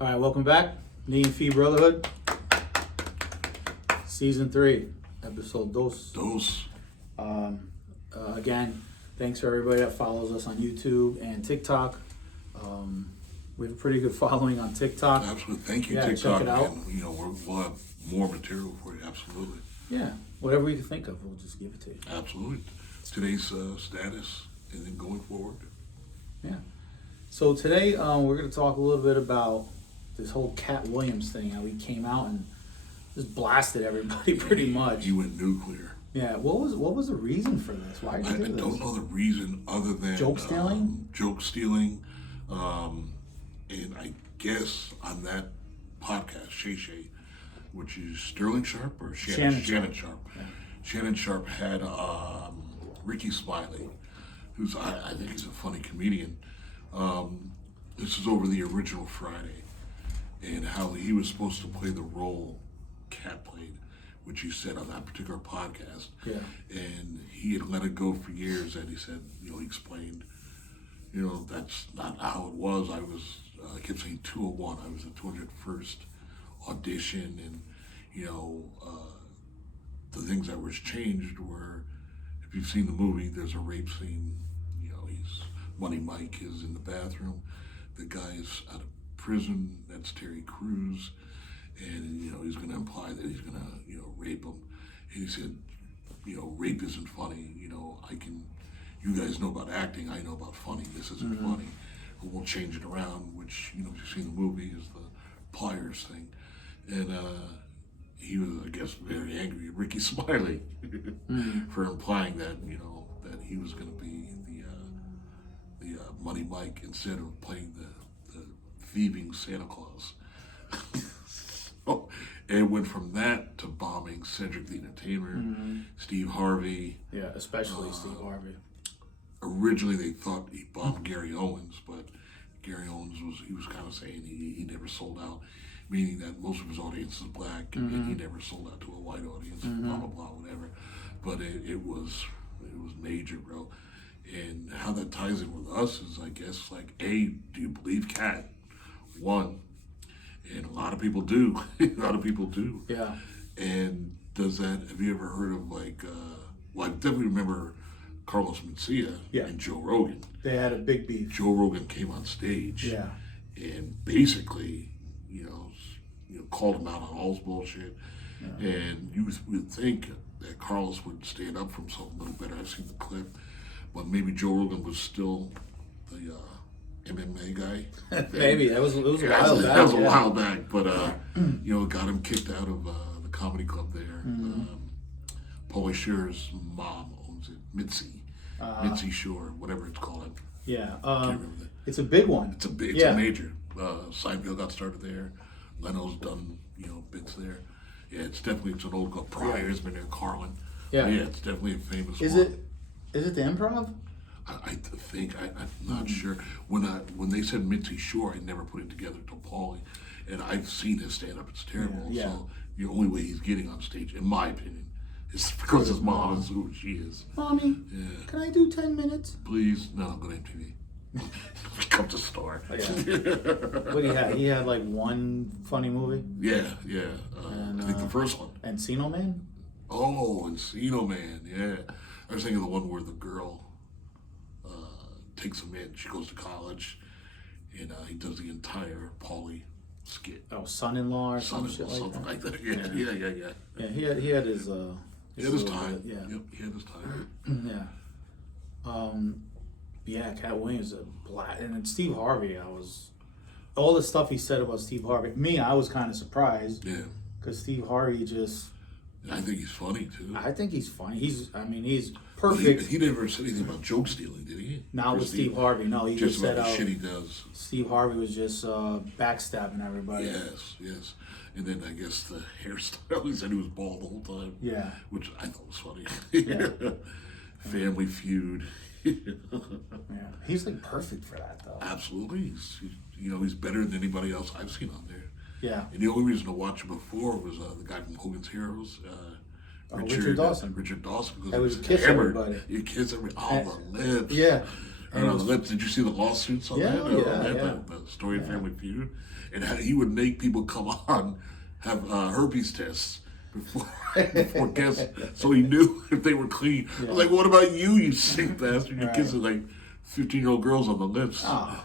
All right, welcome back. Nee&FeeBrotherhood, Season 3, Episode 2. Again, thanks for everybody that follows us on YouTube and TikTok. We have a pretty good following on TikTok. Absolutely. Thank you, Yeah, TikTok. check it out. And, we'll have more material for you. Absolutely. Yeah, whatever we can think of, we'll just give it to you. Absolutely. Today's status and then going forward. Yeah. So today we're going to talk a little bit about this whole Cat Williams thing, how he came out and just blasted everybody pretty much. He went nuclear. Yeah. What was the reason for this? Why did he do this? I don't know the reason other than Joke stealing. And I guess on that podcast, Shay, which is Sterling Sharp or Shannon Sharp. Yeah. Shannon Sharp had Ricky Smiley, who's I think he's a funny comedian. This is over the original Friday, and how he was supposed to play the role Cat played, which he said on that particular podcast. Yeah. And he had let it go for years, and he said, he explained, that's not how it was. I kept saying 201. I was the 201st audition, and the things that was changed were, if you've seen the movie, there's a rape scene. Money Mike is in the bathroom. The guy is out of prison. That's Terry Crews, and he's going to imply that he's going to rape him. And he said, rape isn't funny. You guys know about acting. I know about funny. This isn't funny. And we'll change it around. Which if you've seen the movie, is the pliers thing, and he was, I guess, very angry at Ricky Smiley for implying that that he was going to be the Money Mike instead of playing the thieving Santa Claus. So it went from that to bombing Cedric the Entertainer, Steve Harvey. Yeah, especially Steve Harvey. Originally, they thought he bombed Gary Owens, but Gary Owens was kind of saying he never sold out, meaning that most of his audience is black, and he never sold out to a white audience, blah blah blah, whatever. But it was major, bro. And how that ties in with us is, I guess, like, do you believe Cat? One, and a lot of people do. A lot of people do. Yeah. And have you ever heard of I definitely remember Carlos Mencia and Joe Rogan. They had a big beef. Joe Rogan came on stage. Yeah. And basically, called him out on all his bullshit. Yeah. And you would think that Carlos would stand up for himself a little better. I've seen the clip. But maybe Joe Rogan was still the MMA guy. Maybe it was a while back. That was a while back, but got him kicked out of the comedy club there. Pauly Shear's mom owns it, Mitzi Shore, whatever it's called. Yeah, I can't remember that. It's a big one. It's a major. Seinfeld got started there. Leno's done bits there. Yeah, it's an old club. Pryor's been there. Carlin. Yeah, it's definitely a famous one. Is it the Improv? I think I'm not sure. When they said Mitzi Shore, I never put it together till Pauly, and I've seen his stand up. It's terrible. Yeah. So the only way he's getting on stage, in my opinion, is because his mom is who she is. Mommy, can I do 10 minutes? Please, no, go to MTV. Come to Star. What he had? He had like one funny movie. Yeah. I think the first one. Encino Man. Oh, Encino Man. Yeah. I was thinking of the one where the girl takes him in. She goes to college, and he does the entire Pauly skit. Oh, son-in-law or something like that. Yeah. Yeah, he had his. He had his time. Yeah. Yep, he had his time. Yeah. Cat Williams, and then Steve Harvey. All the stuff he said about Steve Harvey. I was kind of surprised. Yeah. Because Steve Harvey just. I think he's funny too. I think he's funny. He's perfect. He never said anything about joke stealing, did he? Not with Steve Harvey. No, he just said about the shit he does. Steve Harvey was just backstabbing everybody. Yes. And then I guess the hairstyle. He said he was bald the whole time. Yeah. Which I thought was funny. Yeah. Family Feud. Yeah. He's like perfect for that though. Absolutely. He's better than anybody else I've seen on there. Yeah. And the only reason to watch him before was the guy from Hogan's Heroes, Richard Dawson. Richard Dawson. That was kiss everybody. You kiss everybody. All the lips. Yeah. I don't know. Did you see the lawsuits on Yeah, that? The story of Family Feud, and how he would make people come on, have herpes tests before guests, so he knew if they were clean. I was like, what about you, you sick bastard? You're kissing like 15-year-old girls on the lips. Oh,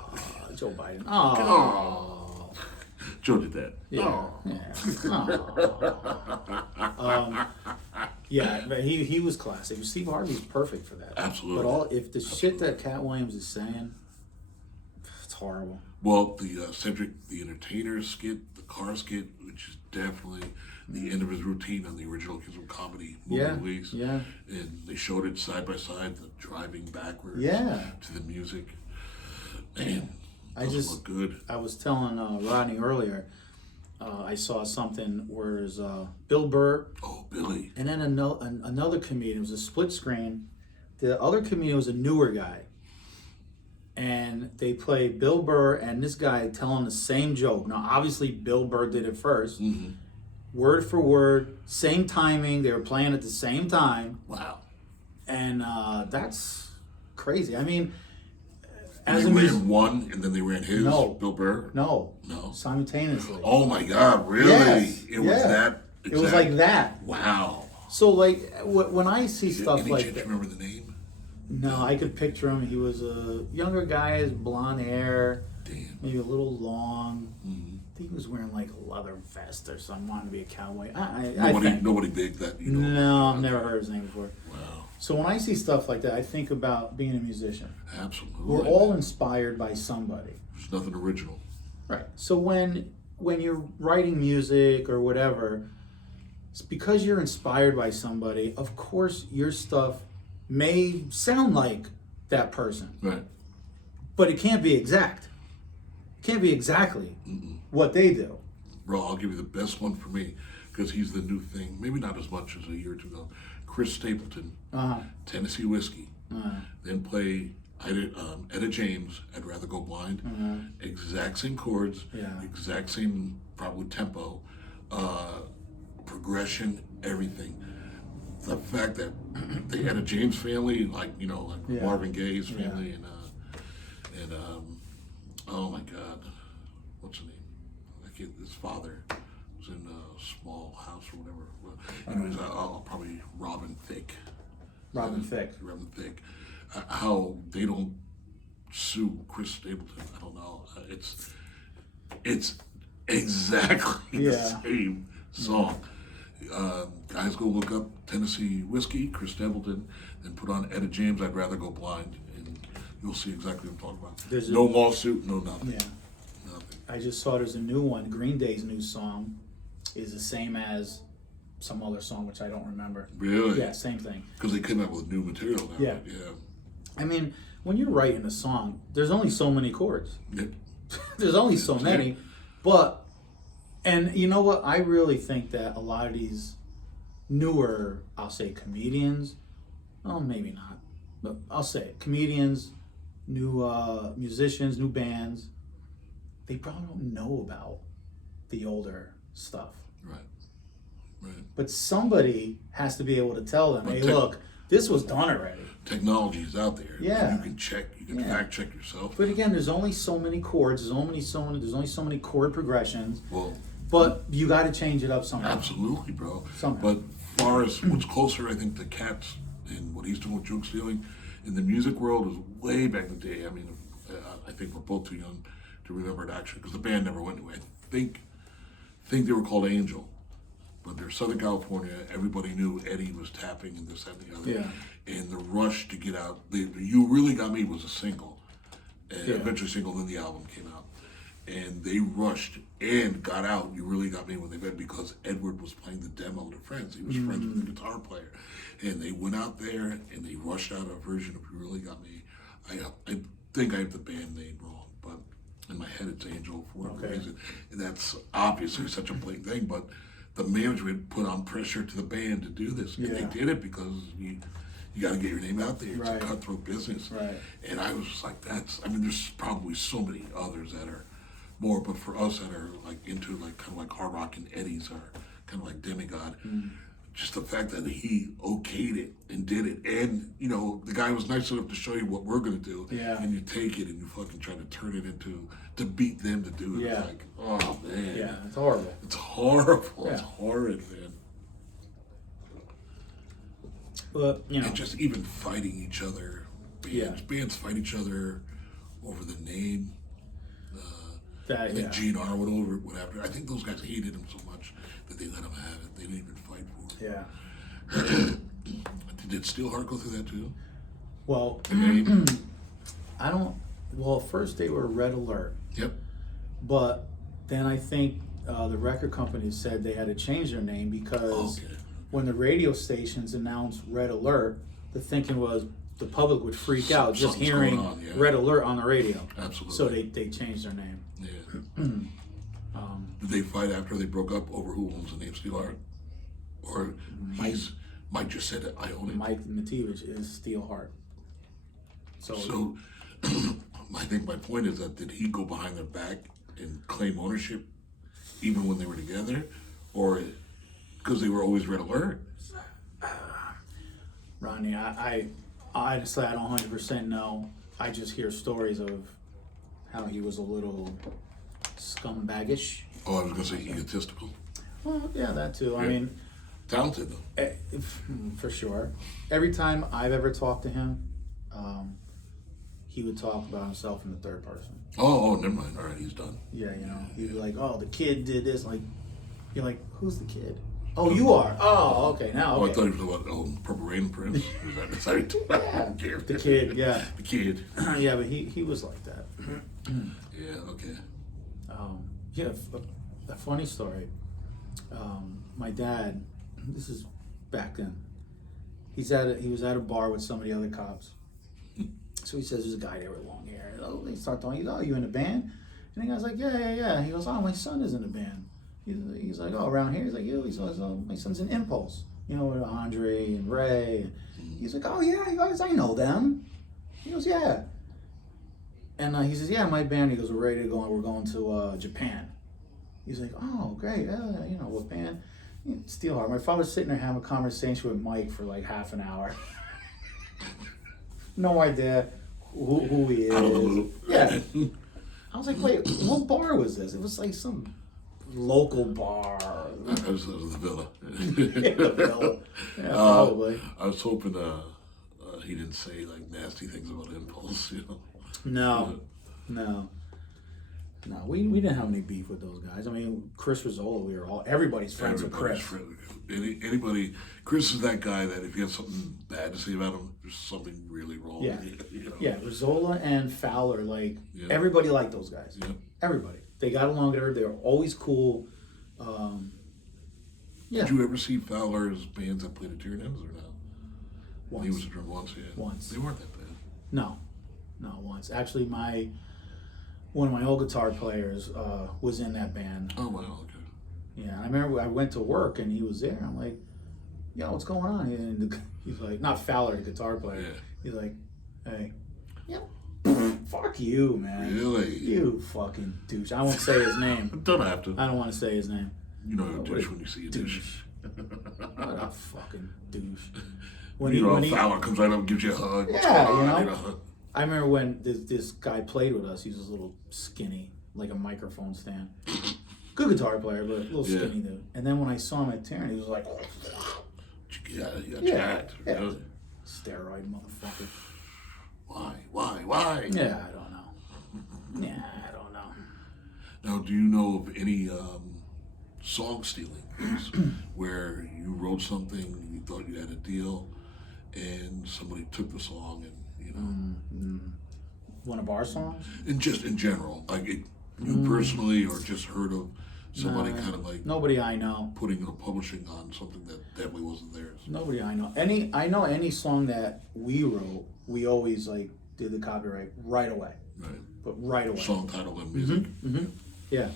Joe Biden. Oh. Joe did that. Yeah. Yeah, but he was classic. Steve Harvey was perfect for that. Absolutely. But if the shit that Cat Williams is saying, it's horrible. Well, the Cedric the Entertainer skit, the car skit, which is definitely the end of his routine on the original Kids of Comedy movie release. Yeah. And they showed it side by side, the driving backwards to the music. Man, it doesn't look good. I was telling Rodney earlier, I saw something where it's Bill Burr. Oh, Billy. And then another comedian. It was a split screen. The other comedian was a newer guy. And they play Bill Burr and this guy telling the same joke. Now, obviously, Bill Burr did it first. Mm-hmm. Word for word, same timing. They were playing at the same time. Wow. And that's crazy. I mean, and they ran one, and then they ran his, Bill Burr? No. Simultaneously. Oh, my God, really? Yes. It was that exact? It was like that. Wow. So, like, when I see stuff any like chance that. You remember the name? No, I could picture him. He was a younger guy, his blonde hair. Damn. Maybe a little long. Mm-hmm. I think he was wearing like a leather vest or something. Wanted to be a cowboy. Nobody big that you know. No, I've never heard his name before. Wow. So when I see stuff like that, I think about being a musician. Absolutely. We're all inspired by somebody. There's nothing original. Right. So when you're writing music or whatever, it's because you're inspired by somebody. Of course, your stuff may sound like that person. Right. But it can't be exact. It can't be exactly what they do. Bro, I'll give you the best one for me, because he's the new thing. Maybe not as much as a year or two ago. Chris Stapleton, Tennessee Whiskey. Then play Etta James, I'd Rather Go Blind. Exact same chords, exact same probably tempo, progression, everything. The fact that the Etta James family, like Marvin Gaye's family, and oh my God, what's the name? His father was in a Small House or whatever. Well, anyways, probably Robin Thicke. Robin Thicke. How they don't sue Chris Stapleton, I don't know. It's exactly the same song. Guys, go look up Tennessee Whiskey, Chris Stapleton, and put on Etta James, I'd Rather Go Blind, and you'll see exactly what I'm talking about. No lawsuit, no nothing. Yeah. Nothing. I just saw there's a new one. Green Day's new song is the same as some other song, which I don't remember. Really? Yeah, same thing. Because they came out with new material now. Yeah. I mean, when you're writing a song, there's only so many chords. Yep. There's only so many. And you know what? I really think that a lot of these newer, I'll say comedians, well, maybe not, but I'll say it, comedians, new musicians, new bands, they probably don't know about the older stuff. Right. But somebody has to be able to tell them, hey, look, this was done already. Technology is out there. Yeah. You can check, you can fact check yourself. But again, there's only so many chords, there's only so many chord progressions. Well, but you got to change it up somehow. Absolutely, bro. Somehow. But far as what's closer, I think, to Cats and what he's doing with Joke Stealing in the music world is way back in the day. I mean, I think we're both too young to remember it actually, because the band never went anywhere. I think they were called Angel, but they're Southern California. Everybody knew Eddie was tapping and this, that, and the other. Yeah. And the rush to get out. You Really Got Me was a single, and eventually single, then the album came out. And they rushed and got out You Really Got Me when they met, because Edward was playing the demo to friends. He was friends with the guitar player. And they went out there and they rushed out a version of You Really Got Me. I think I have the band name wrong, but in my head it's Angel for whatever reason. And that's obviously such a blatant thing, but the management put on pressure to the band to do this. And they did it because you got to get your name out there. It's a cutthroat business. Right. And I was just like, there's probably so many others that are more, but for us that are like into like kind of like hard rock, and Eddie's are kind of like demigod. just the fact that he okayed it and did it, and the guy was nice enough to show you what we're gonna do, Yeah. and you take it and you fucking try to turn it into to beat them to do it. Yeah. It's like, oh man, Yeah, it's horrible. it's horrible. Yeah. It's horrid, man. But And just even fighting each other, bands fight each other over the name. I think GNR went after. I think those guys hated him so much that they let him have it. They didn't even fight for it. Yeah. Did Steelheart go through that too? Well, The name? I don't. Well, first they were Red Alert, Yep. but then I think the record company said they had to change their name because when the radio stations announced Red Alert, the thinking was the public would freak out just Something's hearing going on, yeah. Red Alert on the radio. Absolutely. So they changed their name. Yeah. Did they fight after they broke up over who owns the name Steelheart? Or Mike just said it, I own it. Mike Mativich is Steelheart. So I think my point is that did he go behind their back and claim ownership even when they were together? Or because they were always Red Alert? Rodney, I honestly I don't 100% know. I just hear stories of how he was a little scumbaggish. Oh, I was going to say egotistical. Well, yeah, that too. Yeah. I mean, Talented though. for sure. Every time I've ever talked to him, he would talk about himself in the third person. Oh, never mind. All right, he's done. Yeah, he'd be like, "Oh, the kid did this." Like, you're like, "Who's the kid?" Oh, you are. Oh, okay. Now, Oh, okay. I thought he was about Purple Rain Prince. Is that Yeah, the kid. Yeah, The kid. yeah, but he was like that. Yeah, okay. Yeah, a funny story. My dad, this is back then. He was at a bar with some of the other cops. So he says there's a guy there with long hair. Oh, they start talking. Oh, you in a band? And the guy's like, yeah. He goes, oh, my son is in a band. He's like, oh, around here? He's like, you. He says, oh, my son's in Impulse. With Andre and Ray. And he's like, oh yeah, you guys, I know them. He goes, yeah. And he says, yeah, my band. He goes, we're ready to go. We're going to Japan. He's like, oh, great. What band? Steelheart. My father's sitting there having a conversation with Mike for like half an hour. No idea who he is. Out of the loop. Yeah. I was like, wait, what bar was this? It was like some local bar. That was the Villa. Yeah, probably. I was hoping he didn't say like nasty things about Impulse, No. We didn't have any beef with those guys. I mean, Chris Rizzola, everybody's friends with Chris. Anybody, Chris is that guy that if you have something bad to say about him, there's something really wrong. Yeah. with Yeah, Rizzola and Fowler, everybody liked those guys. Yeah. Everybody. They got along together. They were always cool. Did you ever see Fowler's bands that played at Tyrannins or no? Once. He was a drummer once, yeah. Once. They weren't that bad. No, once. Actually, one of my old guitar players was in that band. Oh, wow, okay. Yeah, I remember I went to work and he was there. I'm like, yo, what's going on? And he's like, not Fowler, the guitar player. Yeah. He's like, hey, fuck you, man. Really? You fucking douche. I won't say his name. Don't have to. I don't want to say his name. You know a douche when you see a douche. What a fucking douche. Fowler comes right up and gives you a hug. What's Yeah, going on? I remember when this guy played with us. He was a little skinny, like a microphone stand. Good guitar player, but a little skinny dude. And then when I saw him at Taryn, he was like, Yeah, you got jacked. yeah. Really? Steroid motherfucker. Why? Yeah, I don't know. Now, do you know of any song stealing where you wrote something and you thought you had a deal and somebody took the song and, One of our songs? And just in general, like you personally or just heard of somebody kind of like Nobody I know. putting publishing on something that definitely wasn't theirs. Nobody I know. I know any song that we wrote, we always did the copyright right away. Right. But right away. Song title and music. Yeah.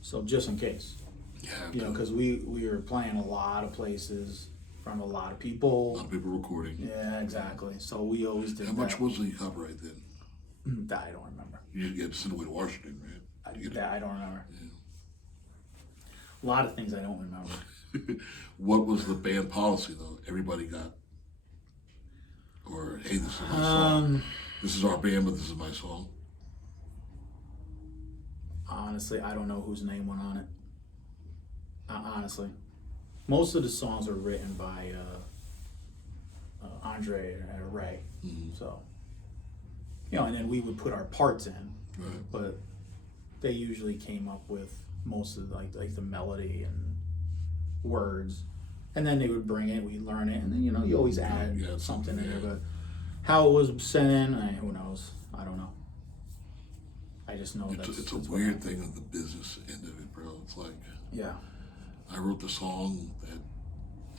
So just in case. Yeah. Because we were playing a lot of places from a lot of people. A lot of people recording. Yeah, exactly. So we always did How much was the copyright then? That I don't remember. You had to send away to Washington, right? I don't remember. Yeah. A lot of things I don't remember. What was the band policy though? Everybody got, or hey, this is my song. This is our band, but this is my song. Honestly, I don't know whose name went on it. Honestly, most of the songs are written by Andre and Ray. So, and then we would put our parts in, Right. but they usually came up with most of like the melody and words, and then they would bring it, we learn it, and then you always add something in there. But how it was sent in, who knows? I don't know. I just know It's a weird thing of the business end of it, bro. It's like, I wrote the song that,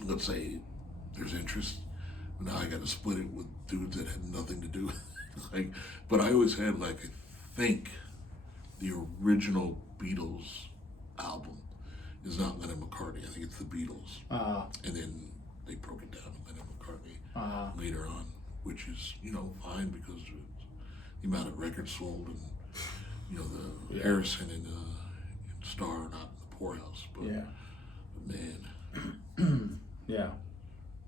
let's say, there's interest, but now I got to split it with dudes that had nothing to do with it. But I always had, I think the original Beatles album is not Lennon McCartney. I think it's the Beatles. And then they broke it down to Lennon McCartney later on, which is, fine because the amount of records sold and, the Harrison and Starr not in the poorhouse. But, man.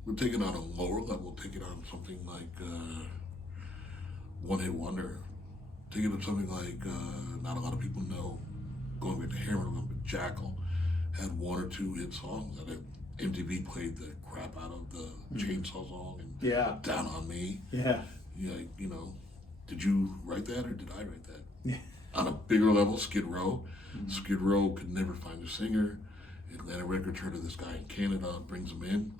We'll take it on a lower level, take it on something like One Hit Wonder. Take it on something like, not a lot of people know, going back to Hammer, but Jackal had one or two hit songs that MTV played the crap out of, the Chainsaw song and Down on Me. Did you write that or did I write that? On a bigger level, Skid Row. Skid Row could never find a singer. Atlantic Records heard of this guy in Canada, brings him in.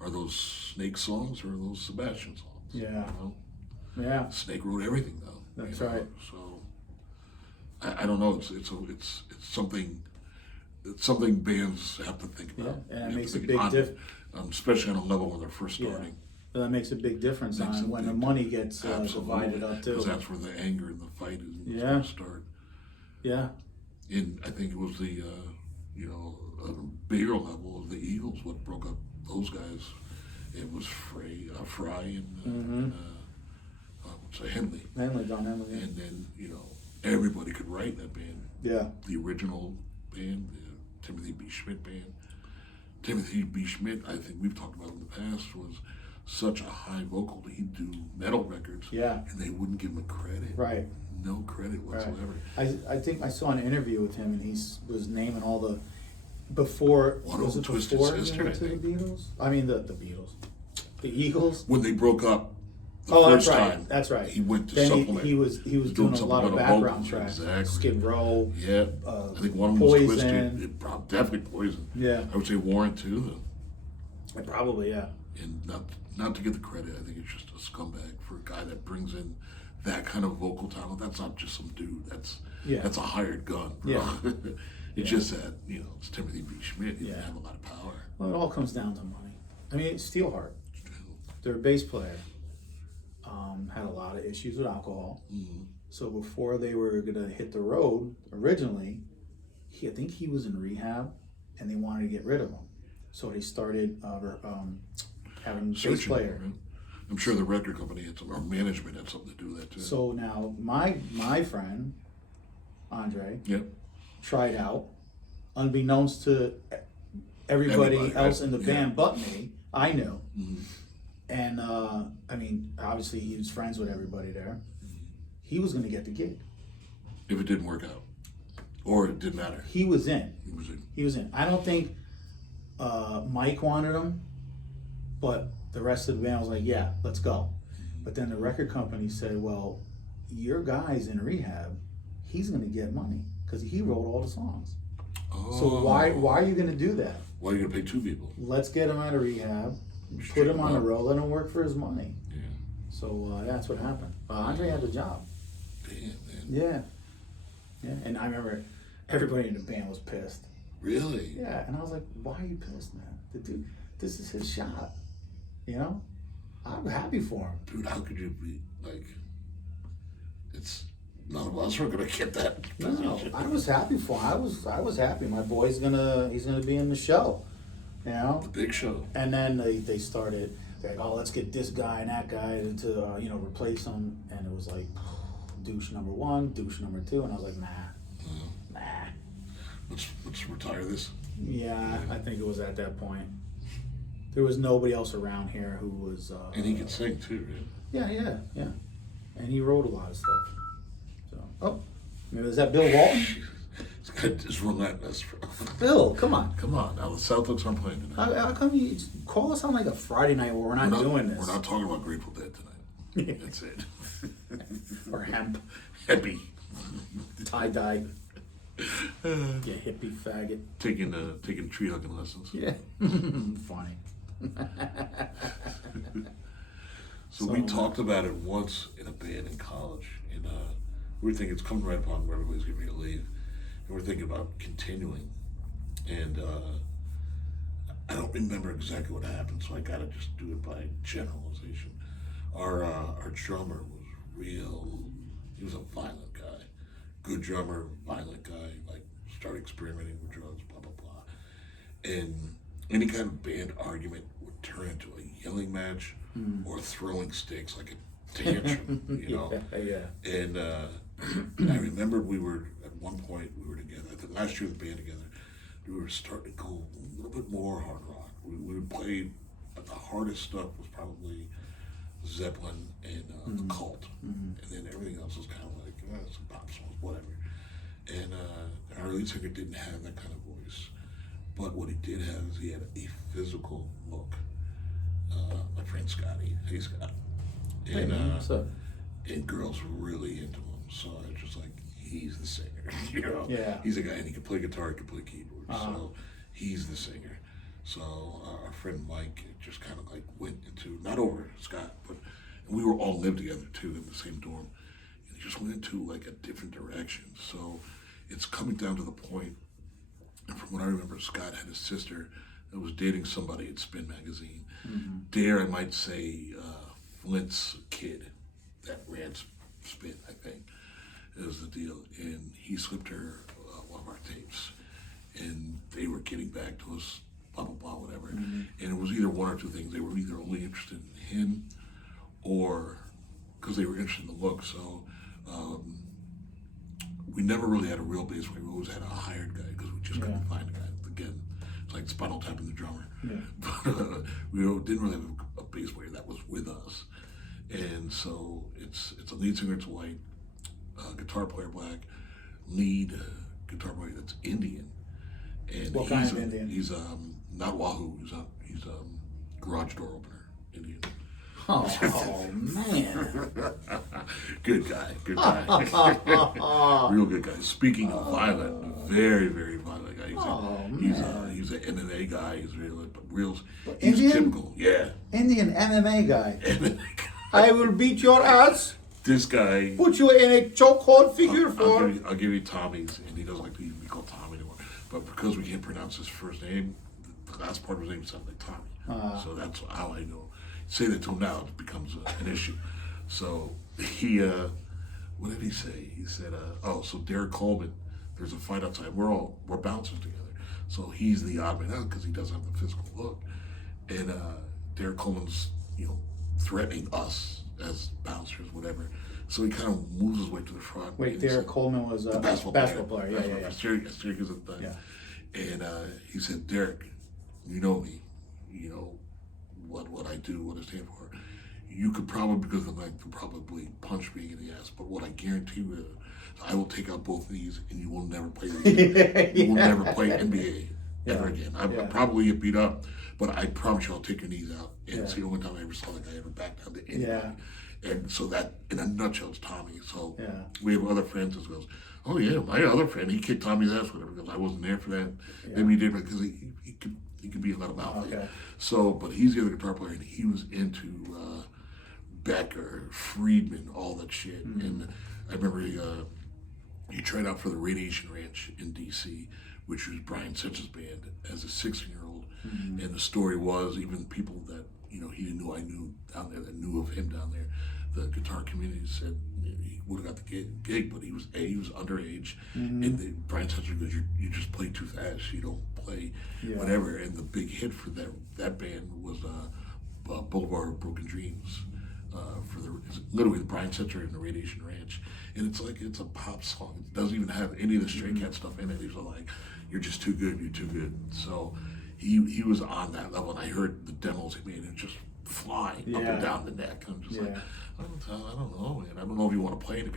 Are those Snake songs or are those Sebastian songs? Snake wrote everything though. That's right. So I don't know. It's something bands have to think about. And it makes a big difference, especially on a level when they're first starting. That makes a big difference on when the money gets divided up too. Because that's where the anger and the fight is going to start. And I think it was the a bigger level of the Eagles what broke up those guys. It was Fry and Henley. Don Henley. And then everybody could write in that band. The original band, the Timothy B. Schmidt band. Timothy B. Schmidt, I think we've talked about in the past, was such a high vocal that he'd do metal records. And they wouldn't give him a credit. Right. No credit whatsoever. I think I saw an interview with him and he was naming all the before he went to the Beatles? I mean the Beatles. The Eagles. When they broke up the first time. That's right. He went to then supplement. He was doing a lot of background tracks. Exactly. Skid Row. I think one of them was Poison. Twisted. Definitely Poison. I would say Warrant too. Probably, And not to get the credit, I think it's just a scumbag for a guy that brings in that kind of vocal talent. That's not just some dude. That's a hired gun. Bro. It's just that, it's Timothy B. Schmidt. He didn't have a lot of power. Well, it all comes down to money. I mean, Steelheart, their bass player, had a lot of issues with alcohol. So before they were going to hit the road, originally, I think he was in rehab, and they wanted to get rid of him. So they started having bass player. I'm sure the record company had or management had something to do with that too. So now my friend, Andre, tried out, unbeknownst to everybody else in the band but me, I knew. And I mean, obviously he was friends with everybody there. He was going to get the gig. If it didn't work out. Or it didn't matter. He was in. He was in. I don't think Mike wanted him, but the rest of the band was like, yeah, let's go. But then the record company said, well, your guy's in rehab. He's going to get money because he wrote all the songs. So why are you going to do that? Why are you going to pay two people? Let's get him out of rehab, put him on the road, let him work for his money. So that's what happened. Andre had the job. Damn, man. Yeah. And I remember everybody in the band was pissed. Really? Yeah. And I was like, why are you pissed, man? The dude, this is his shot. I'm happy for him. Dude, how could you be it's none of us are gonna get that position. No, I was happy for him. I was happy. My boy's he's gonna be in the show. The big show. And then they started, they're like, oh, let's get this guy and that guy to replace him. And it was like douche number one, douche number two, and I was like, nah. Let's retire this. Yeah, I think it was at that point. There was nobody else around here who was. And he could sing too, right? Yeah. And he wrote a lot of stuff. So, oh, maybe is that Bill Walton? This guy is relentless, bro. Bill, come on. Come on, now the Celtics aren't playing tonight. How come you call us on like a Friday night where we're not doing this? We're not talking about Grateful Dead tonight. That's it. Or hemp. Happy. Tie-dye. You hippie faggot. Taking tree hugging lessons. Yeah. Funny. So we talked about it once in a band in college, and we were thinking it's coming right upon where everybody's getting ready to leave, and we're thinking about continuing. And I don't remember exactly what happened, so I gotta just do it by generalization. Our drummer was real. He was a violent guy, good drummer, violent guy. Like started experimenting with drugs, blah blah blah. And any kind of band argument would turn into a yelling match or throwing sticks, like a tantrum, you know. Yeah. And I remember we were at one point we were together. I think last year the band together, we were starting to go a little bit more hard rock. We would play, but the hardest stuff was probably Zeppelin and the Cult, and then everything else was kind of like some pop songs, whatever. And our lead singer didn't have that kind of voice, but what he did have is he had a physical look. My friend Scotty, hey Scott, and What's up? and girls were really into him. So it's just like he's the singer, you know. Yeah. He's a guy, and he can play guitar, he can play keyboard. So he's the singer. So our friend Mike just kind of like went into, not over Scott, but and we were all lived together too in the same dorm. And he just went into like a different direction. So it's coming down to the point, and from what I remember, Scott had a sister that was dating somebody at Spin Magazine. Dare I might say Flint's kid that ran Spin, I think, is the deal. And he slipped her one of our tapes, and they were getting back to us, blah blah blah, whatever. And it was either one or two things. They were either only interested in him, or because they were interested in the look. So we never really had a real bass player. We always had a hired guy because we just couldn't find a guy. Again, it's like Spinal Tap and the drummer. Yeah. But we didn't really have a bass player that was with us. And so it's a lead singer, it's white, guitar player black, lead guitar player that's Indian. And What kind of Indian? He's not Wahoo. He's garage door opener Indian. Oh man. Good guy. Real good guy. Speaking of violent, very, very violent guy. He's an MMA guy. He's he's Indian? typical. Yeah. Indian MMA guy. MMA guy. I will beat your ass. This guy. Put you in a chokehold figure four. I'll give you Tommy's, and he doesn't like to even be called Tommy anymore. But because we can't pronounce his first name, the last part of his name sounds like Tommy. So that's how I know. Say that to him now, it becomes an issue. So he, what did he say? He said, so Derek Coleman, there's a fight outside. We're bouncers together. So he's the odd man out because he doesn't have the physical look. And Derek Coleman's, threatening us as bouncers, whatever. So he kind of moves his way to the front. Wait, Derek Coleman was a basketball player. Yeah. Syracuse at the time. Yeah. And he said, Derek, you know me. You know what I do, what I stand for. You could probably, because of the length, could probably punch me in the ass. But what I guarantee you is I will take out both of these and you will never play you will never play NBA ever again. I probably get beat up, but I promise you I'll take your knees out. And it's the only time I ever saw that guy ever back down to anybody. And so that, in a nutshell, is Tommy. So we have other friends that goes, oh yeah, my other friend, he kicked Tommy's ass, whatever, because I wasn't there for that. Maybe he did, because he could be a lot of mouth. So, but he's the other guitar player, and he was into Becker, Friedman, all that shit. And I remember he tried out for the Radiation Ranch in D.C., which was Brian Setch's band, as a 16-year-old. And the story was, even people that he knew I knew down there, that knew of him down there, the guitar community said he would have got the gig, but he was underage, and Brian Setcher goes, you just play too fast, you don't play whatever. And the big hit for that band was Boulevard of Broken Dreams. it's literally the Bryan Center and the Radiation Ranch, and it's a pop song. It doesn't even have any of the Stray Cat stuff in it. He's like, "You're just too good. You're too good." So he was on that level, and I heard the demos he made, and just flying up and down the neck. I'm just like, I don't know, man. I don't know if you want to play in a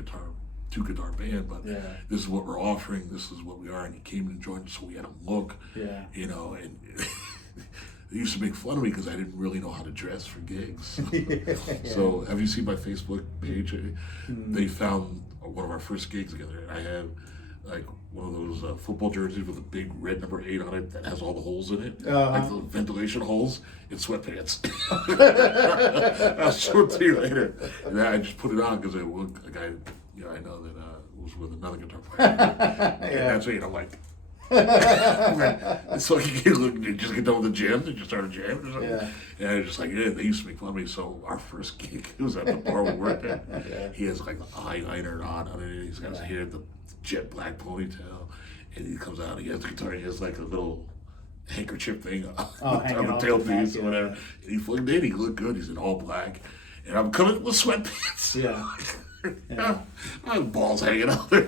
two guitar band, but this is what we're offering. This is what we are. And he came and joined us, so we had him look, you know, and. They used to make fun of me because I didn't really know how to dress for gigs. So, have you seen my Facebook page? They found one of our first gigs together, and I have like one of those football jerseys with a big red number 8 on it that has all the holes in it, like the ventilation holes, in sweatpants. I'll show it to you later. And I just put it on because a guy, you know, I know that was with another guitar player. And that's me, and I'm like. So you just get done with the gym and just start a jam or something. And I was just like, they used to make fun of me. So our first gig, it was at the bar we worked at. He has like the eyeliner on underneath. He's got his hair, the jet black ponytail, and he comes out. He has the guitar. He has like a little handkerchief thing on the tailpiece or whatever. And he fucking did. He looked good. He's in all black, and I'm coming with sweatpants. I have balls hanging out there.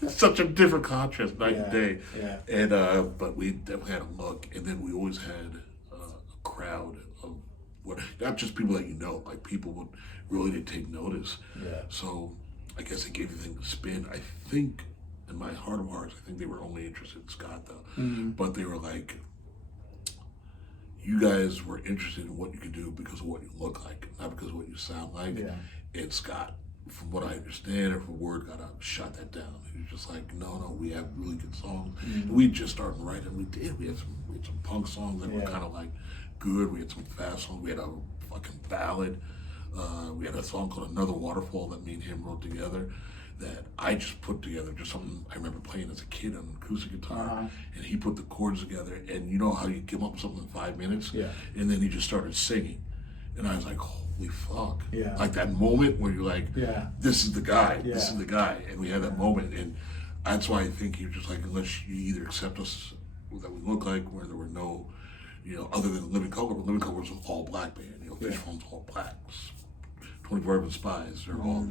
It's such a different contrast, night and day. And but we definitely had a look, and then we always had a crowd of not just people that you know, like people would really did take notice. So I guess it gave the thing to spin. I think in my heart of hearts, I think they were only interested in Scott though, but they were like. You guys were interested in what you can do because of what you look like, not because of what you sound like. And Scott, from what I understand, or from word got out, shot that down. He was just like, no, we have really good songs. And we just started writing. We did. We had some punk songs that were kind of like good. We had some fast songs. We had a fucking ballad. We had a song called Another Waterfall that me and him wrote together. That I just put together, just something I remember playing as a kid on an acoustic guitar, and he put the chords together, and you know how you come up with something in 5 minutes, and then he just started singing, and I was like, holy fuck, like that moment where you're like, this is the guy, this is the guy, and we had that moment, and that's why I think you're just like, unless you either accept us that we look like, where there were no, you know, other than Living Color, but Living Color was an all black band, you know, Fishbone's all black, 24 Urban Spies, they're all.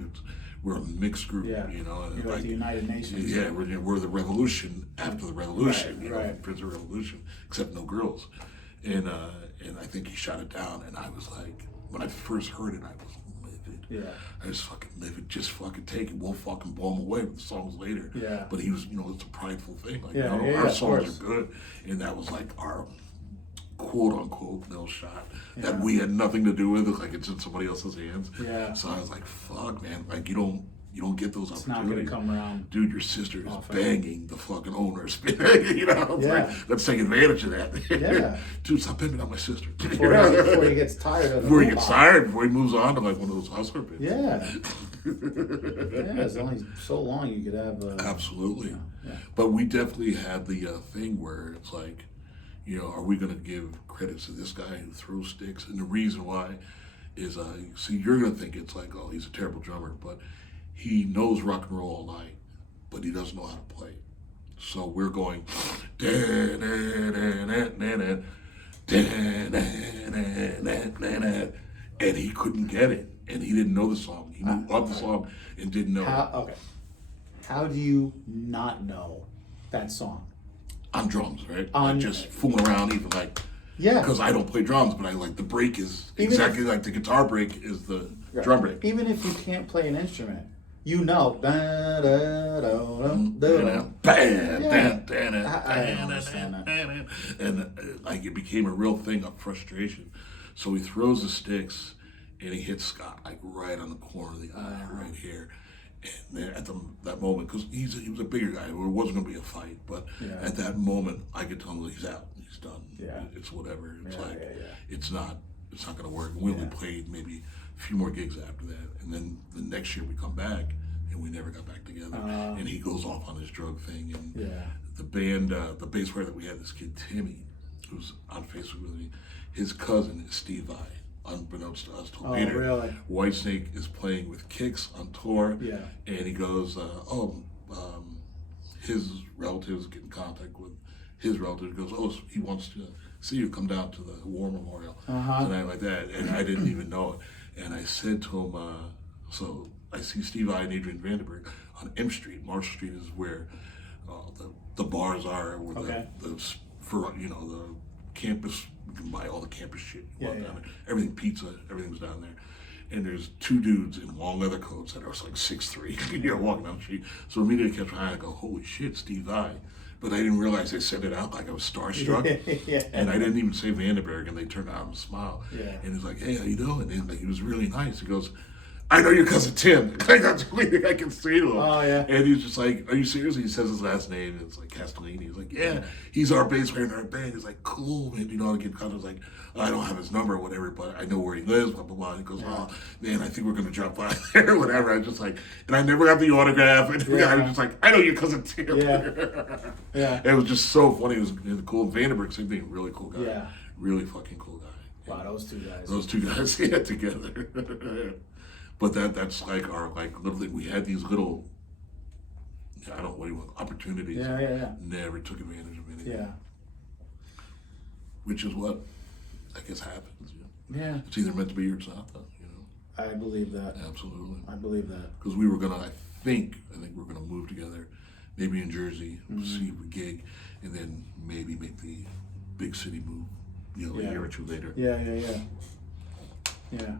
We're a mixed group, you know. And you're like the United Nations. Yeah, we're the revolution after the revolution, you know, Prince of Revolution, except no girls. And I think he shot it down, and I was like, when I first heard it, I was livid. I was fucking livid. Just fucking take it. We'll fucking blow him away with the songs later. But he was, you know, it's a prideful thing. Like, you know, our songs are good, and that was like our quote-unquote mill shot that we had nothing to do with. Like it's in somebody else's hands. So I was like, fuck, man. Like you don't get those opportunities. It's not going to come around. Dude, your sister is banging the fucking owner. You know, like, let's take advantage of that. Dude, stop pimping out my sister. Before he gets tired of it. Before he gets tired, before he moves on to like one of those hustler bits. It's only so long you could have. Absolutely. But we definitely had the thing where it's like, you know, are we going to give credits to this guy who throws sticks? And the reason why is, see, you're going to think it's like, oh, he's a terrible drummer, but he knows rock and roll all night, but he doesn't know how to play. So we're going, and he couldn't get it, and he didn't know the song. He knew of the song and didn't know it. How do you not know that song? On drums, right? Like just fooling around, even like, because I don't play drums, but I like the break is exactly like the guitar break is the drum break. Even if you can't play an instrument, you know. I understand that. And like it became a real thing of frustration. So he throws the sticks and he hits Scott like right on the corner of the eye, right here. And then at that moment, because he was a bigger guy, it wasn't going to be a fight, but at that moment, I could tell him he's out, he's done. It's whatever. It's it's not going to work. And we only played maybe a few more gigs after that, and then the next year we come back, and we never got back together. And he goes off on his drug thing, and the band, the bass player that we had, this kid Timmy, who's on Facebook with me, his cousin is Steve Vai. Unbeknownst to us, told Peter, really? Whitesnake is playing with Kix on tour, and he goes, his relatives get in contact with his relative. Goes, oh, he wants to see you, come down to the War Memorial Uh-huh. tonight like that. And I didn't even know it. And I said to him, so I see Steve I and Adrian Vandenberg on M Street. Marshall Street is where the bars are, where Okay. the campus, you can buy all the campus shit. You walk Yeah, down there. Everything, pizza, everything's down there. And there's two dudes in long leather coats that are like 6'3", walking down the street. So immediately I kept trying to go, holy shit, Steve I. But I didn't realize they said it out like I was starstruck. Yeah. And I didn't even say Vandenberg, and they turned out and smiled. Yeah. And he's like, hey, how you doing? And he was really nice. He goes, I know your cousin Tim. Like, that's the only thing I can say to him. Oh, yeah. And he's just like, are you serious? And he says his last name, and it's like Castellini. He's like, yeah, he's our bass player in our band. He's like, cool, man. You know how to get in contact? I was like, I don't have his number or whatever, but I know where he lives, blah, blah, blah. And he goes, oh, man, I think we're going to drop by there or whatever. I was just like, and I never got the autograph. And I was just like, I know your cousin Tim. Yeah. Yeah. It was just so funny. It was cool. Vandenberg, same thing, really cool guy. Yeah. Really fucking cool guy. Wow, those two guys. Those two guys, yeah, together. But that's like our little thing. We had these little, I don't know what do you want, opportunities. Yeah. Never took advantage of anything. Yeah. Which is what I guess happens. Yeah. It's either meant to be or it's not, though. I believe that. Absolutely. I believe that. Because we were gonna, I think we're gonna move together, maybe in Jersey, see if we gig, and then maybe make the big city move, a year or two later. Yeah.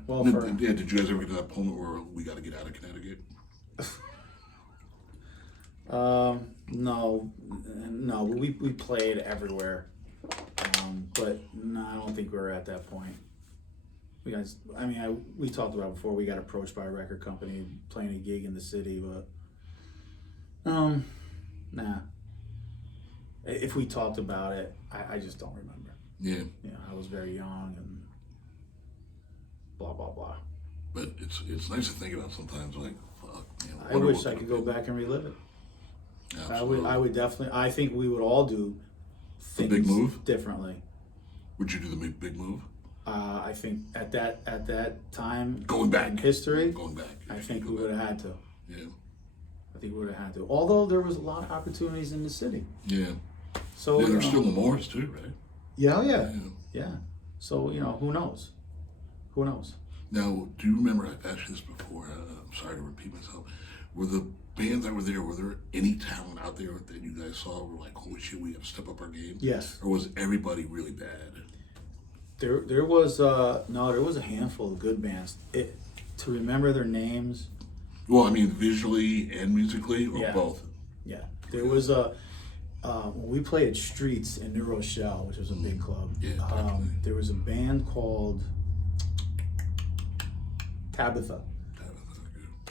Well, Did you guys ever get to that point where we got to get out of Connecticut? No. We played everywhere, but no, I don't think we're at that point. We talked about it before. We got approached by a record company playing a gig in the city, but nah. If we talked about it, I just don't remember. Yeah. I was very young and blah blah blah. But it's nice to think about sometimes. Like, fuck. I wish I could go back and relive it. Absolutely. I would definitely. I think we would all do things big move differently. Would you do the big move? I think at that time Going back in history, going back. I think we would have had to. Yeah. I think we would have had to. Although there was a lot of opportunities in the city. Yeah. So there's still Lemoore's too, right? Yeah. So who knows? Who knows? Now, do you remember, I've asked you this before, I'm sorry to repeat myself, were the bands that were there any talent out there that you guys saw were like, holy shit, we have to step up our game? Yes. Or was everybody really bad? There was a handful of good bands. To remember their names. Well, I mean, visually and musically, or both? Yeah. There was we played at Streets in New Rochelle, which was a big club. Yeah, there was a band called Tabitha.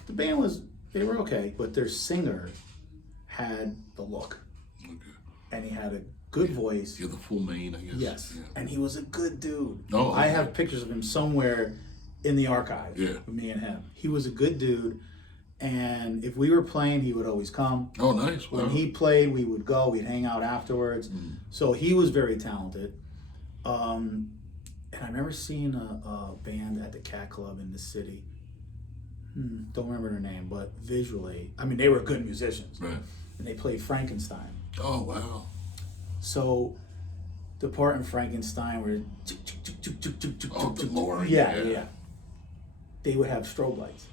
The band they were okay, but their singer had the look. Okay. And he had a good voice. Yeah, the full name, I guess. Yes. Yeah. And he was a good dude. Oh, okay. I have pictures of him somewhere in the archive with me and him. He was a good dude. And if we were playing, he would always come. Oh, nice. Wow. When he played, we would go. We'd hang out afterwards. So he was very talented. And I remember seeing a band at the Cat Club in the city. Don't remember their name, but visually, they were good musicians. Right. And they played Frankenstein. Oh, wow. So the part in Frankenstein where the Lord. Yeah. They would have strobe lights.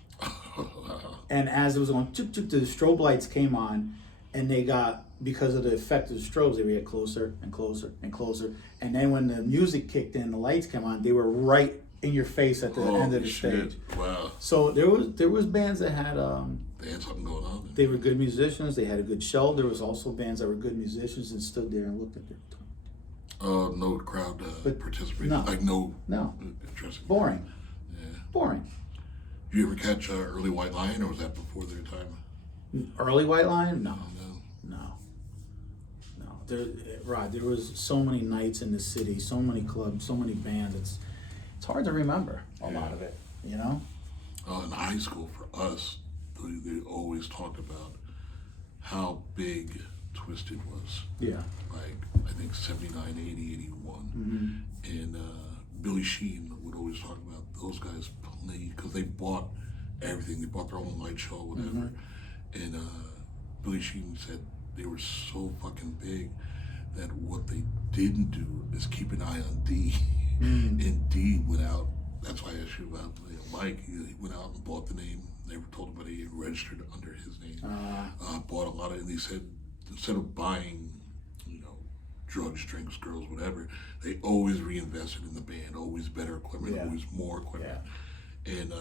And as it was going, the strobe lights came on, and they got, because of the effect of the strobes, they would get closer and closer and closer. And then when the music kicked in, the lights came on, they were right in your face at the end of the stage. Wow. So there was bands that had they had something going on there. They were good musicians. They had a good show. There was also bands that were good musicians and stood there and looked at their time. No crowd participated. No. Like no. Interesting. Boring. Yeah. Boring. Did you ever catch Early White Lion, or was that before their time? Early White Lion? No. Rod, there was so many nights in the city, so many clubs, so many bands. It's hard to remember a lot of it, In high school, for us, they always talked about how big Twisted was. Yeah. Like, I think 79, 80, 81. And Billy Sheen would always talk about those guys played, because they bought everything. They bought their own light show, whatever. And Billy Sheen said they were so fucking big that what they didn't do is keep an eye on D. And D went out. That's why I asked you about Mike. He went out and bought the name. Never told anybody. He registered under his name. Bought a lot of, and he said instead of buying, drugs, drinks, girls, whatever, they always reinvested in the band. Always better equipment. Always more equipment. Yeah. And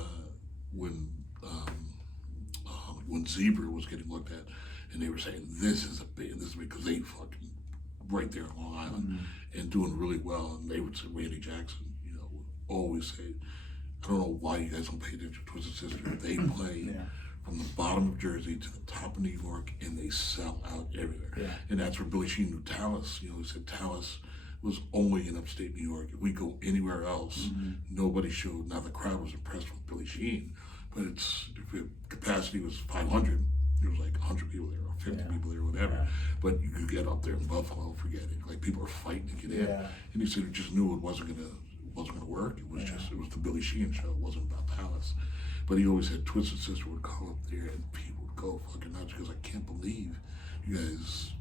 when Zebra was getting looked at, and they were saying this is a band, this is because they fucking right there on Long Island and doing really well, and they would say Randy Jackson, would always say, I don't know why you guys don't pay attention to Twisted Sister. They play from the bottom of Jersey to the top of New York, and they sell out everywhere. Yeah. And that's where Billy Sheehan knew Tallis. He said Tallis was only in upstate New York. If we go anywhere else, nobody showed. Now the crowd was impressed with Billy Sheehan, but if the capacity was 500, there was like 100 people there or 50 people there or whatever. Yeah. But you could get up there in Buffalo, forget it. Like people are fighting to get in. And he said he just knew it wasn't gonna work. It was it was the Billy Sheehan show. It wasn't about Tallis. But he always said Twisted Sister would come up there and people would go fucking nuts because I can't believe you guys,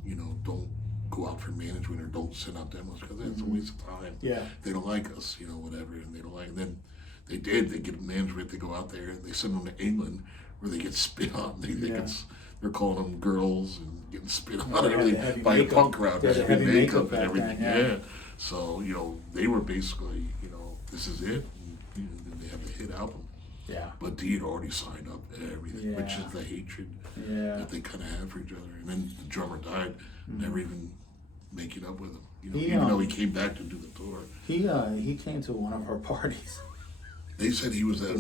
don't go out for management or don't send out demos because it's a waste of time. Yeah. They don't like us, whatever, and they don't like. And then they get management. They go out there and they send them to England where they get spit on. They're calling them girls and getting spit on and everything by a punk crowd. Heavy makeup and everything. Yeah. So they were basically this is it. And then they have the hit album. Yeah. But D had already signed up everything, which is the hatred that they kind of had for each other. And then the drummer died, never even making up with him. Even though he came back to do the tour. He came to one of our parties. They said he was either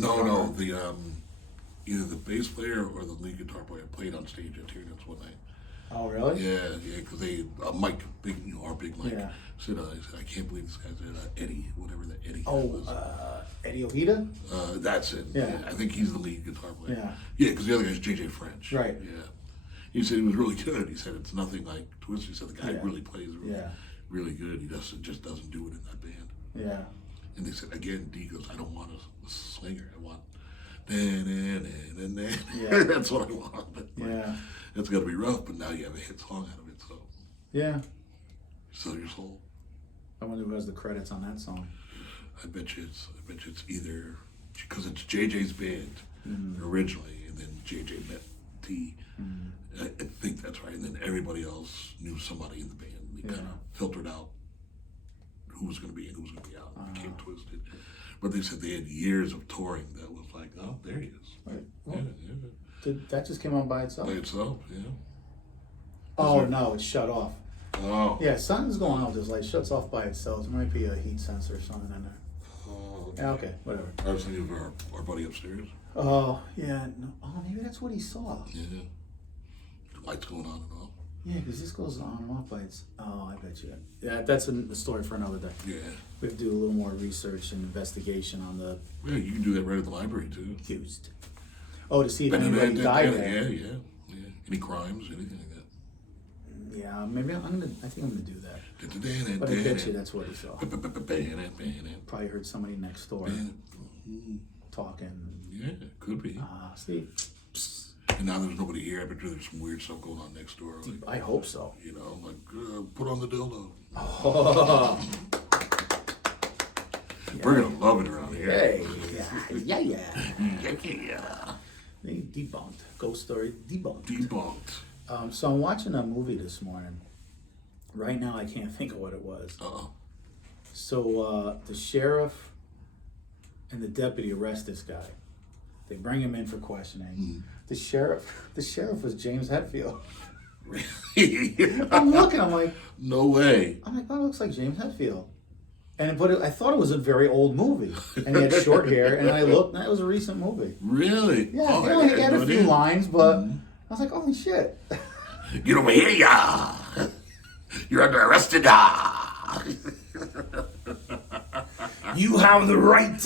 the bass player or the lead guitar player played on stage at Tyrannus one night. Oh, really? Yeah, because Mike, our big Mike, said, I can't believe this guy's Eddie, whatever that Eddie was. Eddie Ojeda? That's it. Yeah. I think he's the lead guitar player. Yeah, because the other guy's JJ French. Right. Yeah. He said he was really good. He said it's nothing like Twisted. He said the guy really plays really good. He just doesn't do it in that band. Yeah. And they said, again, D goes, I don't want a singer. I want that's what I want. But it's got to be rough, but now you have a hit song out of it, so. Yeah. Sell your soul. I wonder who has the credits on that song. I bet you it's either, because it's JJ's band originally, and then JJ met D. I think that's right. And then everybody else knew somebody in the band. They kind of filtered out who was going to be in, who was going to be out. It became Twisted. But they said they had years of touring that was like, oh, there he is. Right. Well, that just came on by itself? By itself, yeah. Oh, no, it's shut off. Oh. Yeah, something's going on with this light. It shuts off by itself. There might be a heat sensor or something in there. Oh, okay. Yeah, okay, whatever. I was thinking of our buddy upstairs. Oh, yeah. No. Oh, maybe that's what he saw. Yeah. The lights going on and off. Yeah, because this goes on and off by its... Oh, I bet you. Yeah, that's a story for another day. Yeah. We have to do a little more research and investigation on the... Yeah, you can do that right at the library, too. Used. Oh, to see if anybody died there. Yeah. Any crimes, anything like that. Yeah, maybe I think I'm gonna do that. But I bet you that's what he saw. Probably heard somebody next door talking. Yeah, could be. See. And now there's nobody here. I bet there's some weird stuff going on next door. Like, I hope so. Put on the dildo. Oh. We're gonna love it around here. Hey, yeah. Debunked. Ghost story debunked. So I'm watching a movie this morning. Right now I can't think of what it was. So the sheriff and the deputy arrest this guy. They bring him in for questioning. The sheriff was James Hetfield. Really? I'm looking, I'm like, no way. I'm like, oh, it looks like James Hetfield. But I thought it was a very old movie. And he had short hair, and I looked, and that was a recent movie. Really? Yeah, he had a few lines, but I was like, holy shit. Get over here, ya! You're under arrest, You have the right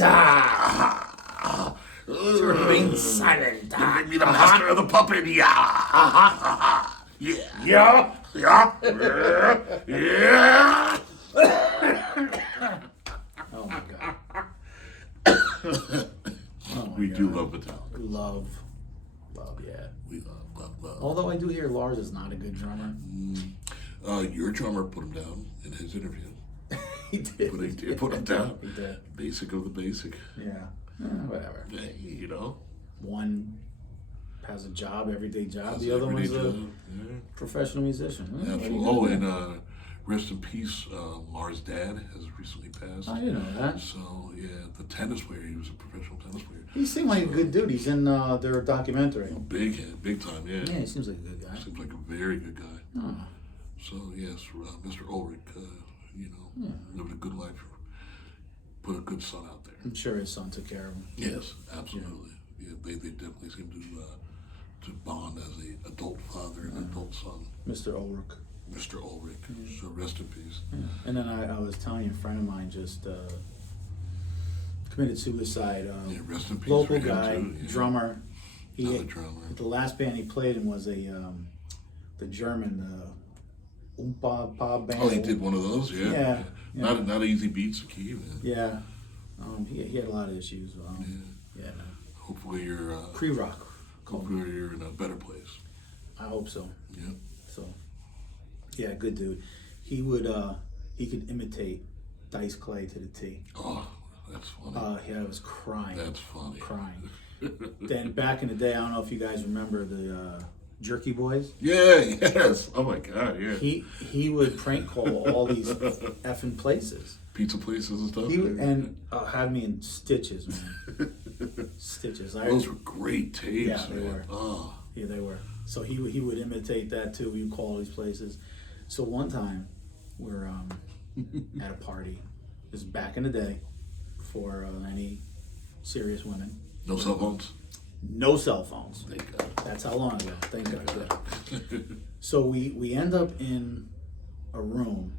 to remain silent. Make me the master of the puppet, yeah. Yeah. Oh my god. We do love Metallica. Love, yeah. We love. Although I do hear Lars is not a good drummer. Your drummer put him down in his interview. He did. But he did put him down. He did. Basic of the basic. Yeah. Whatever. Hey, you know. One has a job, everyday job. Has The other one's everyday a job, professional musician. What are you Oh, gonna and do? rest in peace, Lars' dad has recently passed. I didn't know that. So, yeah, the tennis player, he was a professional tennis player. He seemed like a good dude. He's in their documentary. Big time, yeah. Yeah, he seems like a good guy. Seems like a very good guy. Oh. So, yes, Mr. Ulrich, lived a good life, put a good son out there. I'm sure his son took care of him. Yes, absolutely. Yeah, they definitely seem to bond as an adult father and adult son. Mr. Ulrich. Mr. Ulrich. So rest in peace. And then I was telling you, a friend of mine just committed suicide. Rest in peace. Local for him guy, too, yeah. drummer. Another drummer. The last band he played in was the German Oompa Pa band. Oh, he did one of those, yeah. Yeah. Not easy beats to keep. Yeah. He had a lot of issues. Yeah. Hopefully you're. Pre-rock. Hopefully you're in a better place. I hope so. Yeah. So, yeah, good dude. He could imitate Dice Clay to the T. Oh, that's funny. Yeah, I was crying. That's funny. Crying. Then back in the day, I don't know if you guys remember the Jerky Boys. Yeah, yes. Oh my God, yeah. He would prank call all these effing places. Pizza places and stuff. He would, and had me in stitches, man. Stitches. Those were great tapes. Yeah, they man. were. Oh. Yeah, they were. So he would imitate that too. He would call all these places. So one time, we're at a party. This is back in the day, before any serious women. No cell phones? No cell phones. Thank God. That's how long ago. Thank God. Yeah. So we end up in a room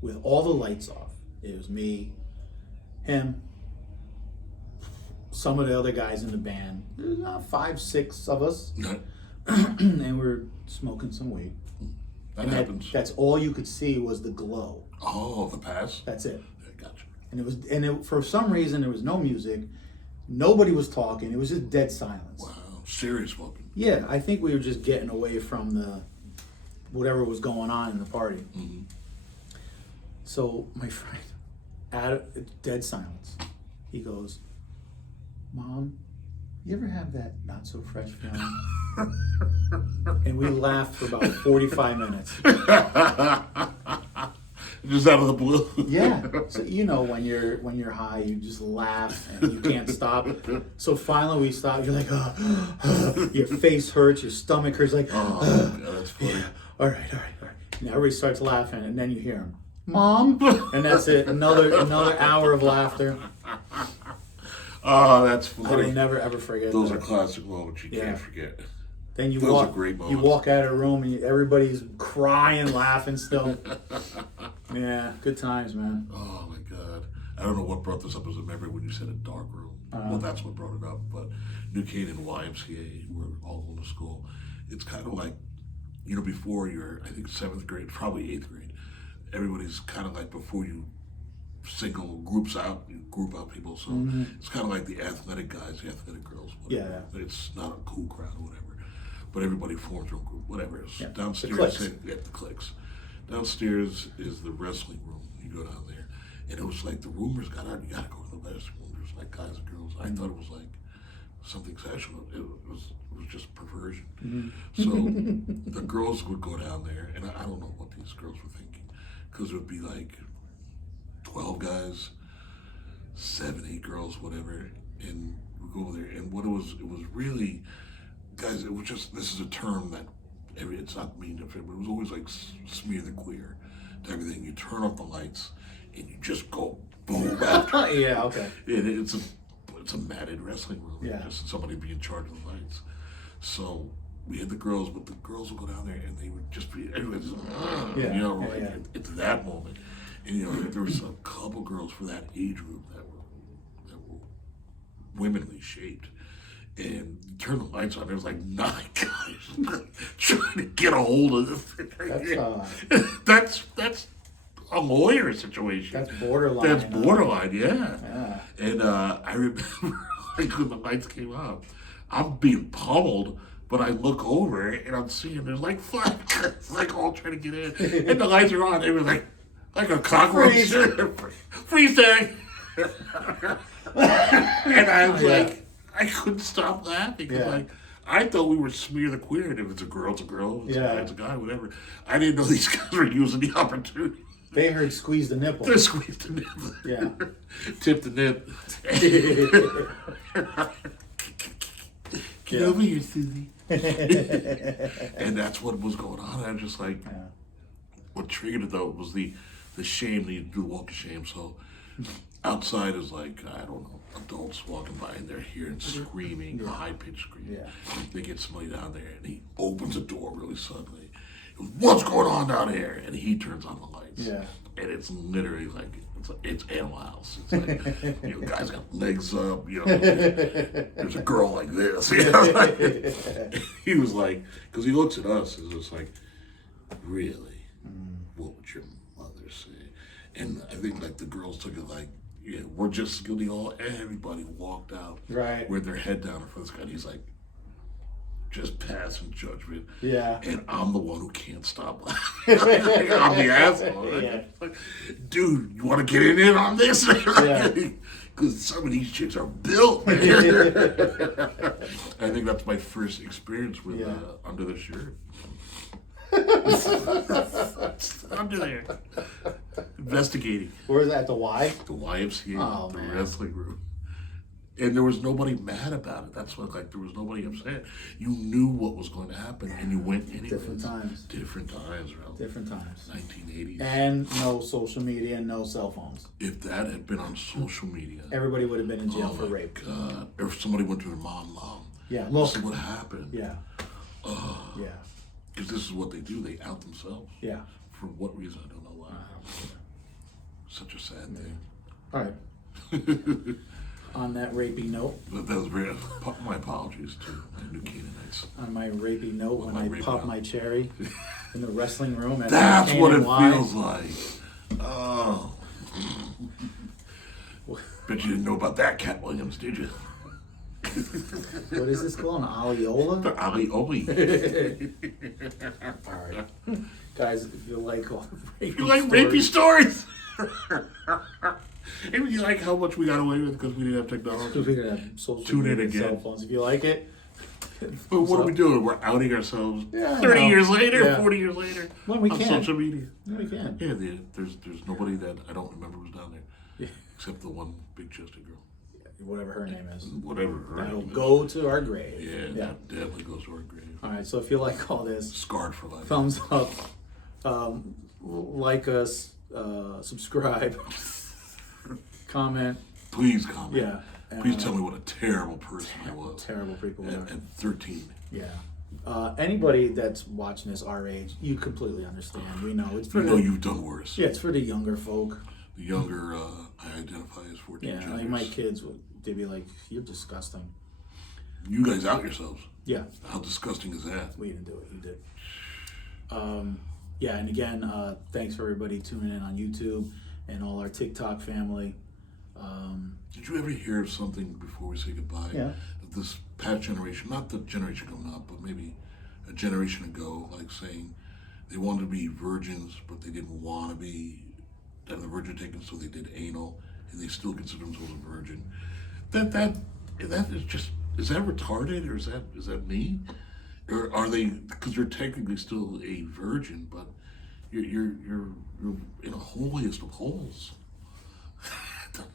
with all the lights off. It was me, him, some of the other guys in the band. There's about 5, 6 of us. And we're smoking some weed. That happens. That's all you could see was the glow. Oh, the pass? That's it. Yeah, gotcha. And for some reason there was no music. Nobody was talking. It was just dead silence. Wow. Serious smoking. Yeah, I think we were just getting away from the whatever was going on in the party. Mm-hmm. So my friend, out of dead silence, he goes, "Mom, you ever have that not so fresh feeling?" And we laughed for about 45 minutes. Just out of the blue. Yeah. So when you're high, you just laugh and you can't stop. So finally we stop. You're like, your face hurts, your stomach hurts. Like, God, that's funny. Yeah. All right. And everybody starts laughing, and then you hear him, "Mom," and that's it. Another hour of laughter. Oh, that's I funny. will never ever forget. Those that. are classic moments you Yeah. can't forget. Then you Those are great moments. You walk out of the room and everybody's crying, laughing still. Yeah, good times, man. Oh my God. I don't know what brought this up as a memory when you said a dark room. Well, that's what brought it up. But New Canaan YMCA, we're all going to school. It's kind of like, before you're, I think, 7th grade, probably 8th grade, everybody's kind of like before you group out people. So it's kind of like the athletic guys, the athletic girls. Whatever. Yeah. It's not a cool crowd or whatever. But everybody forms their own group, whatever. It's Yeah. downstairs, The cliques. Downstairs is the wrestling room. You go down there. And it was like the rumors got out, you gotta go to the wrestling room. There's like guys and girls. I thought it was like something sexual. It was just perversion. So the girls would go down there, and I don't know what these girls were thinking, because it would be like 12 guys, 7, 8 girls, whatever, and we go over there. And what it was really, guys, it was just, this is a term that it's not mean to fit, but it was always like smear the queer to everything. You turn off the lights and you just go boom after. Yeah, okay. And it's a matted wrestling room. Yeah. Just somebody be in charge of the lights. So we had the girls, but the girls would go down there and they would just be, everybody's it's that moment. And there was a couple girls for that age group that were womanly shaped. And turn the lights on. There's like 9 guys trying to get a hold of this thing. That's a lawyer situation. That's borderline. That's borderline, yeah. And I remember like when the lights came out, I'm being pummeled But I look over and I'm seeing there's like 5 guys like all trying to get in, and the lights are on. It was like a cockroach. Freeze tag. And I was like, I couldn't stop laughing because like I thought we were smear the queer, and if it's a girl, it's a girl. If it's a guy, it's a guy. Whatever. I didn't know these guys were using the opportunity. They heard squeeze the nipple. They squeezed the nipple. Yeah. Tip the nip. Get over here, Susie. And that's what was going on. I was just like, what triggered it though was the shame. They do the walk of shame. So outside is like, I don't know, adults walking by and they're hearing screaming, high pitched screaming. Yeah. They get somebody down there and he opens the door really suddenly. What's going on down here? And he turns on the lights. Yeah. And it's literally like it's Animal House. It's like guys got legs up. There's a girl like this. He was like, because he looks at us and it's like, really, what would your mother say? And I think like the girls took it like, we're just guilty. Everybody walked out with their head down in front of this guy. And he's like, just passing judgment. Yeah. And I'm the one who can't stop laughing. I'm the asshole. Yeah. Like, dude, you want to get in on this? Because some of these chicks are built, man. I think that's my first experience with Under the Shirt. Under there. Investigating. Where is that? The Y? The YMCA. The wrestling room. And there was nobody mad about it. That's what, like, there was nobody upset. You knew what was going to happen, and you went anyway. Different times. Different times, Ralph. Different times. 1980s. And no social media, no cell phones. If that had been on social media, everybody would have been in jail for rape. God. Or if somebody went to their mom, yeah, look. This is what happened. Yeah. Yeah. Because this is what they do. They out themselves. Yeah. For what reason? I don't know why. Such a sad thing. All right. On that rapey note. But that was very. My apologies to my new Canaanites. On my rapey note, when I pop my cherry in the wrestling room. That's what it feels like. Oh. Bet you didn't know about that, Cat Williams, did you? What is this called? An aliola? The alioli. All right. Guys, if you like all the rapey stories. If you like how much we got away with because we didn't have technology. Because we didn't have social Tune in again. Cell phones. If you like it. But what are we doing? We're outing ourselves 30 years later, 40 years later when we on can. social media. When we can. Yeah, there's nobody that I don't remember was down there. Except the one big-chested girl. Whatever her name is. Whatever her That'll name is. go to our grave. Yeah, that definitely goes to our grave. All right, so if you like all this. Scarred for life. Thumbs up. Like us. Subscribe. Comment. Please comment. Yeah. Please tell me what a terrible person I was. Terrible people. At 13. Yeah. Anybody that's watching this our age, you completely understand. We know it's for you've done worse. Yeah, it's for the younger folk. The younger, I identify as 14. Yeah, like my kids, they'd be like, "You're disgusting." You guys out yourselves. Yeah. How disgusting is that? We didn't do it. You did. Yeah, and again, thanks for everybody tuning in on YouTube and all our TikTok family. Did you ever hear of something before we say goodbye? Yeah. This past generation, not the generation coming up, but maybe a generation ago, like saying they wanted to be virgins, but they didn't want to be have the virgin taken, so they did anal, and they still consider themselves a virgin. That is just, is that retarded, or is that me? Or are they, because you're technically still a virgin, but you're in a holiest of holes.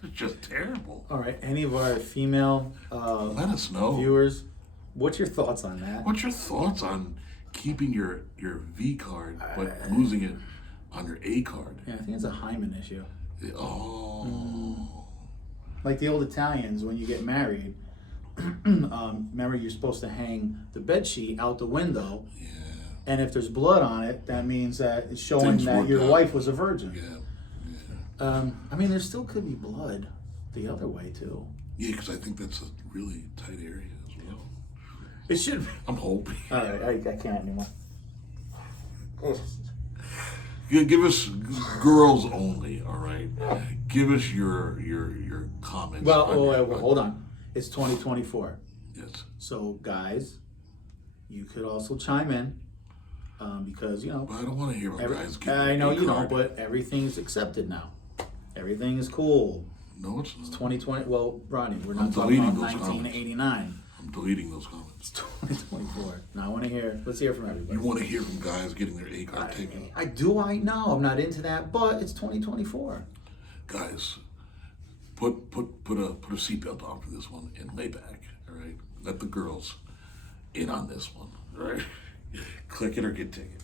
It's just terrible. All right, any of our female let us know viewers, what's your thoughts on that? What's your thoughts on keeping your V card but losing it on your A card? Yeah, I think it's a hymen issue. Oh. Like the old Italians, when you get married, remember you're supposed to hang the bed sheet out the window. Yeah. And if there's blood on it, that means that it's showing that your wife was a virgin. Yeah. I mean, there still could be blood the other way too. Yeah, because I think that's a really tight area as well. It should be. I'm hoping. All right, I can't anymore. Give us girls only, all right? Give us your comments. Well, hold on. It's 2024. Yes. So, guys, you could also chime in because, you know, But I don't want to hear about guys getting I know a you know, card. but everything's accepted now. Everything is cool. No, it's not. It's 2020. Well, Ronnie, we're I'm not talking about deleting those 1989. I'm deleting those comments. It's 2024. Now I want to hear. Let's hear from everybody. You want to hear from guys getting their A card taken? I do. I know. I'm not into that, but it's 2024. Guys, put a seatbelt on for this one and lay back. All right, let the girls in on this one. All right, click it or get taken.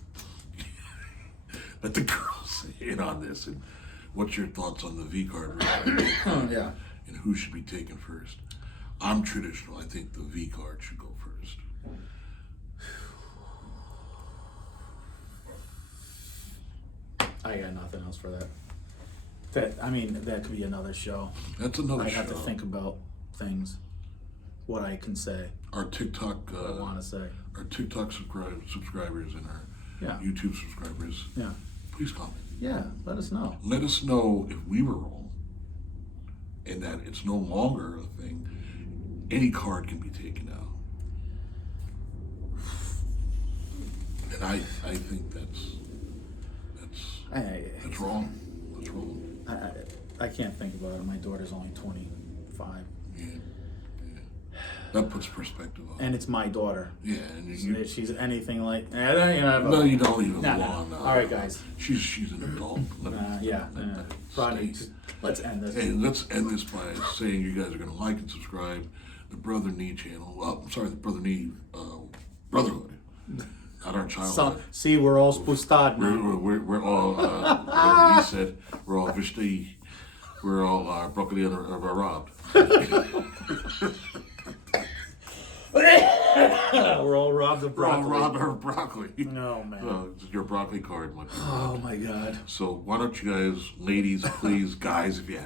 Let the girls in on this. And what's your thoughts on the V card? Yeah. And who should be taken first? I'm traditional. I think the V card should go first. I got nothing else for that. That could be another show. That's another I show. have to think about things, what I can say, Our TikTok, what I want to say. our TikTok subscribers and our Yeah. YouTube subscribers, Yeah. please comment. Yeah. Let us know. Let us know if we were wrong and that it's no longer a thing. Any card can be taken out. And I think that's wrong. That's wrong. I can't think about it. My daughter's only 25, Yeah. That puts perspective on it. and it's my daughter. Yeah, and If she's anything like, I don't, you know, no, you don't even Nah, want. All right, guys. She's an adult. Yeah. Rodney, stay. let's end this. Hey, let's end this by saying you guys are going to like and subscribe the Brother Nee channel. Well, I'm sorry, the Brother Nee Brotherhood. Not our childhood. See, we're all spustad now. We're all, whatever he said, we're all vishti. We're all broccoli or robbed. We're all robbed of We're all broccoli. robbed of broccoli. No, man. It's your broccoli card. Oh, my God. So why don't you guys, ladies, please, guys, if you have